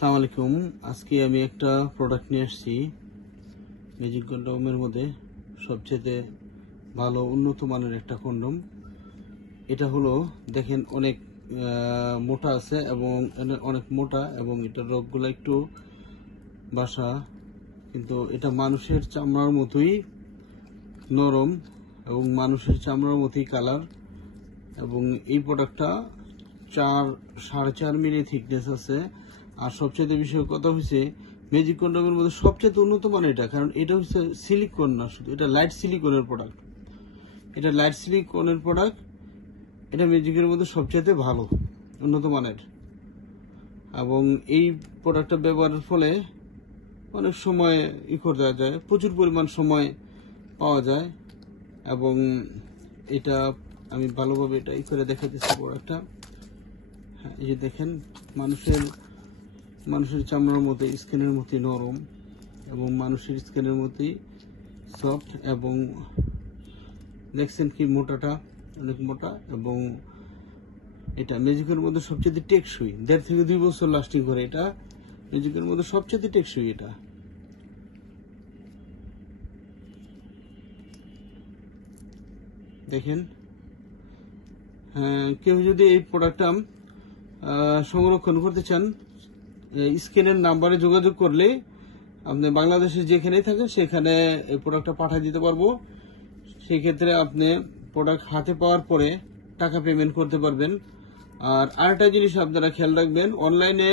আসসালামু আলাইকুম। আজকে আমি একটা প্রোডাক্ট নিয়ে আসছি ম্যাজিক কন্ডমের মধ্যে সবচেয়ে ভালো উন্নত মানের একটা কন্ডম। এটা হলো দেখেন অনেক মোটা আছে এবং অনেক মোটা এবং এটার রগগুলো একটু বাসা, কিন্তু এটা মানুষের চামড়ার মতোই নরম এবং মানুষের চামড়ার মতোই কালার। এবং এই প্রোডাক্টটা 4.5 মিলি থিকনেস আছে। আর সবচেয়ে বিষয় কথা হচ্ছে ম্যাজিক কন্ডমের মধ্যে সবচেয়ে উন্নত মানের এটা, কারণ এটা হচ্ছে সিলিকন না, শুধু এটা লাইট সিলিকনের প্রোডাক্ট। এটা লাইট সিলিকনের প্রোডাক্ট, এটা ম্যাজিকের মধ্যে সবচেয়ে ভালো উন্নত মানের। এবং এই প্রোডাক্টটা ব্যবহারের ফলে অনেক সময় করা যায়, প্রচুর পরিমাণ সময় পাওয়া যায়। এবং এটা আমি ভালোভাবে এটা করে দেখাতেছি প্রোডাক্টটা। হ্যাঁ, এই যে দেখেন মানুষের চামড়ার মতো স্কিনের মতোই নরম এবং মানুষের স্কিনের মতোই সফট। এবং দেখছেন কি মোটাটা, অনেক মোটা। এবং এটা ম্যাজিকের মধ্যে সবচেয়ে টেকসই, 1.5 থেকে 2 বছর লাস্টিং করে। এটা ম্যাজিকের মধ্যে সবচেয়ে টেকসই। এটা দেখেন, কেউ যদি এই প্রোডাক্টটা সংরক্ষণ করতে চান, স্ক্রিনের নাম্বারে যোগাযোগ করলে আপনি বাংলাদেশে যেখানেই থাকেন সেখানে এই প্রোডাক্টটা পাঠিয়ে দিতে পারবো। সেই ক্ষেত্রে আপনি প্রোডাক্ট হাতে পাওয়ার পরে টাকা পেমেন্ট করতে পারবেন। আর আরেকটা জিনিস আপনারা খেয়াল রাখবেন, অনলাইনে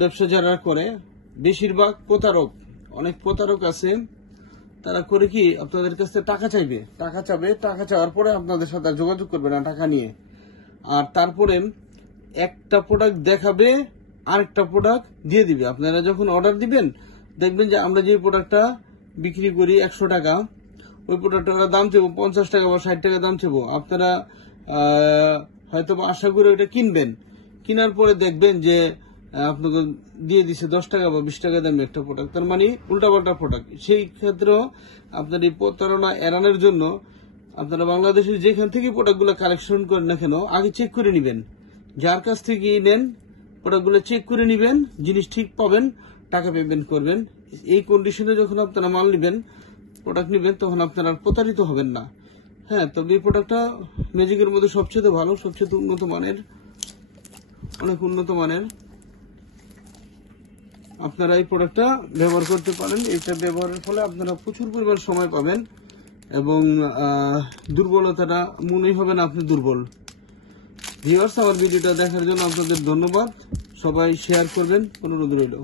ব্যবসা যারা করে বেশিরভাগ প্রতারক, অনেক প্রতারক আছে। তারা করে কি আপনাদের কাছ থেকে টাকা চাইবে, টাকা চাওয়ার পরে আপনাদের সাথে যোগাযোগ করবে না টাকা নিয়ে। আর তারপরে একটা প্রোডাক্ট দেখাবে, আরেকটা প্রোডাক্ট দিয়ে দিবে। আপনারা যখন অর্ডার দিবেন দেখবেন যে আমরা যে প্রোডাক্টটা বিক্রি করি 100 টাকা, ওই প্রোডাক্টটার দাম চাইবো 50 টাকা বা 60 টাকা দাম চাইবো। আপনারা হয়তো আশা করে ওইটা কিনবেন, কেনার পরে দেখবেন যে আপনাকে দিয়ে দিচ্ছে 10 টাকা বা 20 টাকা দামে একটা প্রোডাক্ট, তার মানে উল্টাপাল্টা প্রোডাক্ট। সেই ক্ষেত্রেও আপনার এই প্রতারণা এড়ানোর জন্য আপনারা বাংলাদেশের যেখান থেকে প্রোডাক্টগুলো কালেকশন করেন না কেন, আগে চেক করে নেবেন। যার কাছ থেকে নেন প্রোডাক্টগুলো চেক করে নেবেন, জিনিস ঠিক পাবেন, টাকা পেমেন্ট করবেন। এই কন্ডিশনে যখন আপনারা মাল নেবেন, প্রোডাক্ট নেবেন, তখন আপনারা প্রতারিত হবেন না। হ্যাঁ, তবে এই প্রোডাক্টটা ম্যাজিকের মধ্যে সবচেয়ে ভালো, সবচেয়ে উন্নত মানের, অনেক উন্নত মানের। আপনারা এই প্রোডাক্টটা ব্যবহার করতে পারেন। এটা ব্যবহারের ফলে আপনারা প্রচুর পরিমাণ সময় পাবেন এবং দুর্বলতাটা মনেই হবে না আপনি দুর্বল। ভিউয়ার্স, আমার ভিডিওটা দেখার জন্য আপনাদের ধন্যবাদ। সবাই শেয়ার করবেন, অনুরোধ রইল।